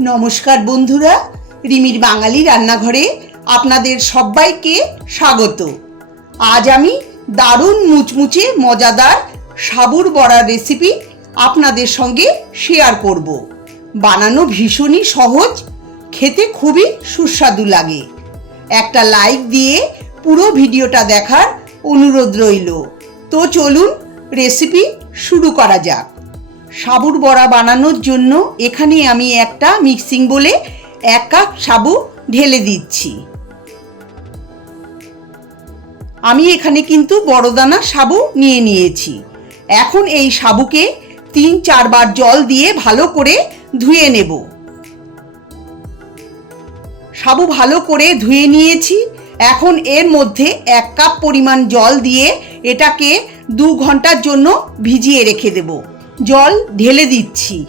নমস্কার বন্ধুরা, রিমির বাঙালি রান্নাঘরে আপনাদের সবাইকে স্বাগত। আজ আমি দারুণ মুচমুচে মজাদার সাবুর বড়ার রেসিপি আপনাদের সঙ্গে শেয়ার করব। বানানো ভীষণই সহজ, খেতে খুবই সুস্বাদু লাগে। একটা লাইক দিয়ে পুরো ভিডিওটা দেখার অনুরোধ রইল। তো চলুন রেসিপি শুরু করা যাক। সাবুর বড়া বানানোর জন্য এখানে আমি একটা মিক্সিং বলে এক কাপ সাবু ঢেলে দিচ্ছি। আমি এখানে কিন্তু বড় দানা সাবু নিয়ে নিয়েছি। এখন এই সাবুকে তিন চারবার জল দিয়ে ভালো করে ধুয়ে নেব। সাবু ভালো করে ধুয়ে নিয়েছি। এখন এর মধ্যে এক কাপ পরিমাণ জল দিয়ে এটাকে দু ঘণ্টার জন্য ভিজিয়ে রেখে দেব। জল ঢেলে দিচ্ছি।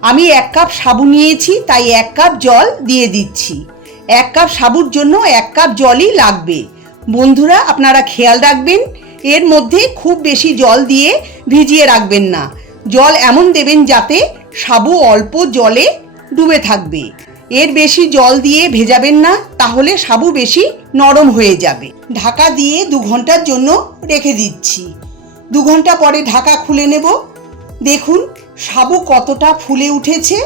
আমি এক কাপ সাবু নিয়েছি, তাই এক কাপ জল দিয়ে দিচ্ছি। এক কাপ সাবুর জন্য এক কাপ জলই লাগবে। বন্ধুরা, আপনারা খেয়াল রাখবেন, এর মধ্যে খুব বেশি জল দিয়ে ভিজিয়ে রাখবেন না। জল এমন দেবেন যাতে সাবু অল্প জলে ডুবে থাকবে। এর বেশি জল দিয়ে ভেজাবেন না, তাহলে সাবু বেশি নরম হয়ে যাবে। ঢাকা দিয়ে দু ঘণ্টার জন্য রেখে দিচ্ছি। দু ঘণ্টা পরে ঢাকা খুলে নেব। দেখুন, সাবু কতটা ফুলে উঠেছে।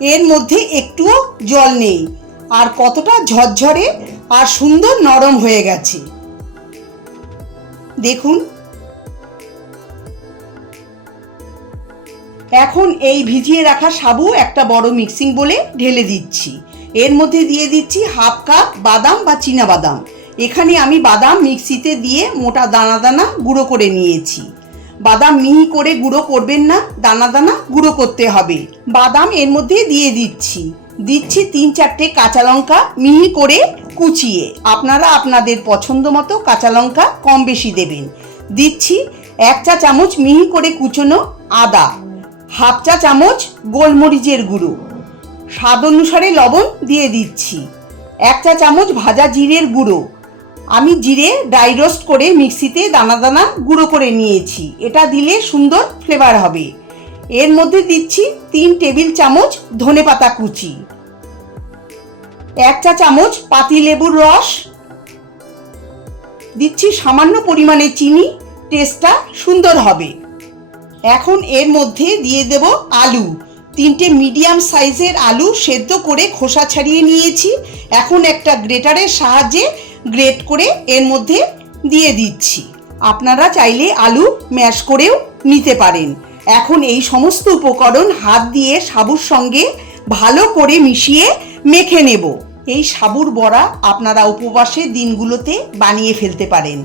এর মধ্যে একটুও জল নেই। আর কতটা ঝরঝরে আর সুন্দর নরম হয়ে গেছে। দেখুন। এখন এই ভিজিয়ে রাখা সাবু একটা বড় মিক্সিং বলে ঢেলে দিচ্ছি। এর মধ্যে দিয়ে দিচ্ছি হাফ কাপ বাদাম বা চীনা বাদাম। এখানে আমি বাদাম মিক্সিতে দিয়ে মোটা দানা দানা গুঁড়ো করে নিয়েছি। বাদাম মিহি করে গুঁড়ো করবেন না, দানা দানা গুঁড়ো করতে হবে। বাদাম এর মধ্যে দিয়ে দিচ্ছি। দিচ্ছি তিন চারটে কাঁচা লঙ্কা মিহি করে কুচিয়ে। আপনারা আপনাদের পছন্দ মতো কাঁচা লঙ্কা কম বেশি দেবেন। দিচ্ছি এক চা চামচ মিহি করে কুচোনো আদা, হাফ চা চামচ গোলমরিচের গুঁড়ো। স্বাদ অনুসারে লবণ দিয়ে দিচ্ছি। এক চা চামচ ভাজা জিরের গুঁড়ো। আমি জিরে ড্রাই রোস্ট করে মিক্সিতে দানা দানা গুঁড়ো করে নিয়েছি। এটা দিলে সুন্দর ফ্লেভার হবে। এর মধ্যে দিচ্ছি তিন টেবিল চামচ ধনেপাতা কুচি। এক চা চামচ পাতিলেবুর রস। দিচ্ছি সামান্য পরিমাণে চিনি টেস্টটা সুন্দর হবে। এখন এর মধ্যে দিয়ে দেব আলু। তিনটে মিডিয়াম সাইজের আলু সেদ্ধ করে খোসা ছাড়িয়ে নিয়েছি। এখন একটা গ্রেটারের সাহায্যে গ্রেট করে এর মধ্যে দিয়ে দিচ্ছি। আপনারা চাইলে আলু ম্যাশ করেও নিতে পারেন। এখন এই সমস্ত উপকরণ হাত দিয়ে সাবুর সঙ্গে ভালো করে মিশিয়ে মেখে নেব। এই সাবুর বড়া আপনারা উপবাসের দিনগুলোতে বানিয়ে ফেলতে পারেন।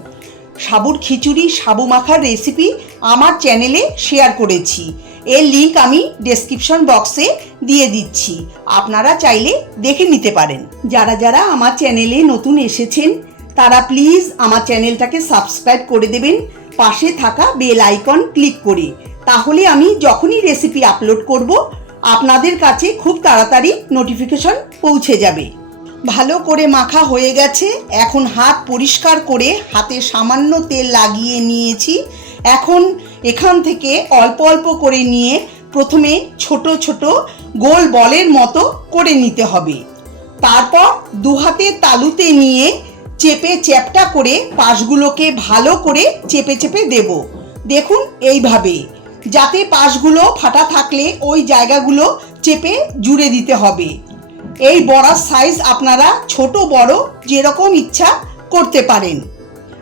সাবুর খিচুড়ি, সাবু মাখার রেসিপি আমার চ্যানেলে শেয়ার করেছি। এর লিংক আমি ডেসক্রিপশন বক্সে দিয়ে দিচ্ছি। আপনারা চাইলে দেখে নিতে পারেন। যারা যারা আমার চ্যানেলে নতুন এসেছেন, তারা প্লিজ আমার চ্যানেলটাকে সাবস্ক্রাইব করে দেবেন, পাশে থাকা বেল আইকন ক্লিক করে। তাহলে আমি যখনই রেসিপি আপলোড করব, আপনাদের কাছে খুব তাড়াতাড়ি নোটিফিকেশন পৌঁছে যাবে। ভালো করে মাখা হয়ে গেছে। এখন হাত পরিষ্কার করে হাতে সামান্য তেল লাগিয়ে নিয়েছি। এখন এখান থেকে অল্প অল্প করে নিয়ে প্রথমে ছোট ছোট গোল বলের মতো করে নিতে হবে। তারপর দু হাতে তালুতে নিয়ে চেপে চ্যাপটা করে পাশগুলোকে ভালো করে চেপে চেপে দেব। দেখুন এইভাবে, যাতে পাশগুলো ফাটা থাকলে ওই জায়গাগুলো চেপে জুড়ে দিতে হবে। এই বড়ার সাইজ আপনারা ছোট বড় যেরকম ইচ্ছা করতে পারেন।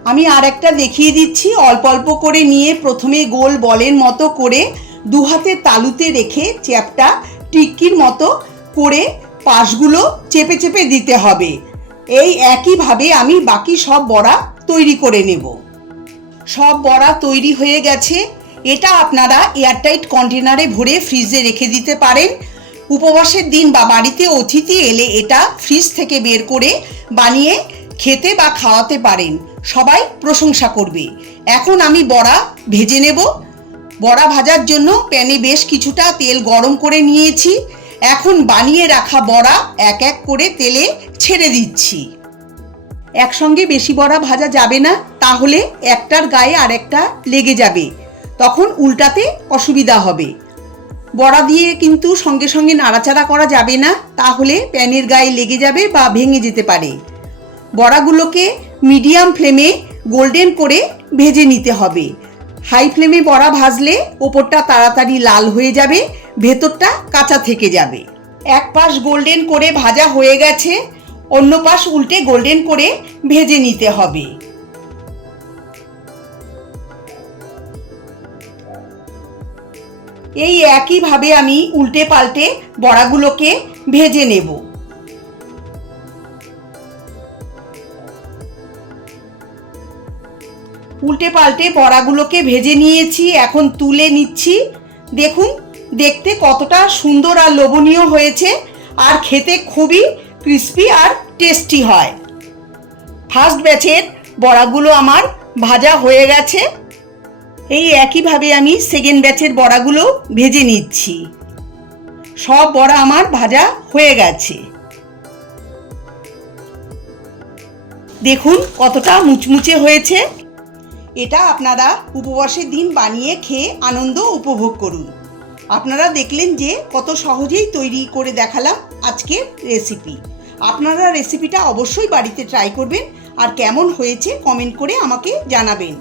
আমি আর একটা দেখিয়ে দিচ্ছি। অল্প অল্প করে নিয়ে প্রথমে গোল বলের মতো করে দু হাতে তালুতে রেখে চ্যাপটা টিক্কির মতো করে পাশগুলো চেপে চেপে দিতে হবে। এই একইভাবে আমি বাকি সব বড়া তৈরি করে নেব। সব বড়া তৈরি হয়ে গেছে। এটা আপনারা এয়ারটাইট কন্টেনারে ভরে ফ্রিজে রেখে দিতে পারেন। উপবাসের দিন বা বাড়িতে অতিথি এলে এটা ফ্রিজ থেকে বের করে বানিয়ে খেতে বা খাওয়াতে পারেন। সবাই প্রশংসা করবে। এখন আমি বড়া ভেজে নেব। বড়া ভাজার জন্য প্যানে বেশ কিছুটা তেল গরম করে নিয়েছি। এখন বানিয়ে রাখা বড়া এক এক করে তেলে ছেড়ে দিচ্ছি। একসঙ্গে বেশি বড়া ভাজা যাবে না, তাহলে একটার গায়ে আরেকটা লেগে যাবে। তখন উল্টাতে অসুবিধা হবে। বড়া দিয়ে কিন্তু সঙ্গে সঙ্গে নাড়াচাড়া করা যাবে না, তাহলে প্যানের গায়ে লেগে যাবে বা ভেঙে যেতে পারে। বড়াগুলোকে মিডিয়াম ফ্লেমে গোল্ডেন করে ভেজে নিতে হবে। হাই ফ্লেমে বড়া ভাজলে ওপরটা তাড়াতাড়ি লাল হয়ে যাবে, ভেতরটা কাঁচা থেকে যাবে। এক পাশ গোল্ডেন করে ভাজা হয়ে গেছে, অন্য পাশ উল্টে গোল্ডেন করে ভেজে নিতে হবে। এই একইভাবে আমি উল্টে পাল্টে বড়াগুলোকে ভেজে নেব। উল্টে পাল্টে বড়াগুলোকে ভেজে নিয়েছি, এখন তুলে নিচ্ছি। দেখুন, দেখতে কতটা সুন্দর আর লোভনীয় হয়েছে, আর খেতে খুবই ক্রিস্পি আর টেস্টি হয়। ফার্স্ট ব্যাচের বড়াগুলো আমার ভাজা হয়ে গেছে। এই একইভাবে আমি সেকেন্ড ব্যাচের বড়াগুলো ভেজে নিচ্ছি। সব বড়া আমার ভাজা হয়ে গেছে। দেখুন কতটা মুচমুচে হয়েছে। এটা আপনারা উপবাসের দিন বানিয়ে খেয়ে আনন্দ উপভোগ করুন। আপনারা দেখলেন যে কত সহজেই তৈরি করে দেখালাম আজকের রেসিপি আপনারা রেসিপিটা অবশ্যই বাড়িতে ট্রাই করবেন আর কেমন হয়েছে কমেন্ট করে আমাকে জানাবেন।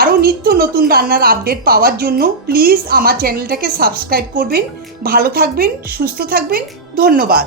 আরও নিত্য নতুন রান্নার আপডেট পাওয়ার জন্য প্লিজ আমার চ্যানেলটাকে সাবস্ক্রাইব করবেন। ভালো থাকবেন, সুস্থ থাকবেন, ধন্যবাদ।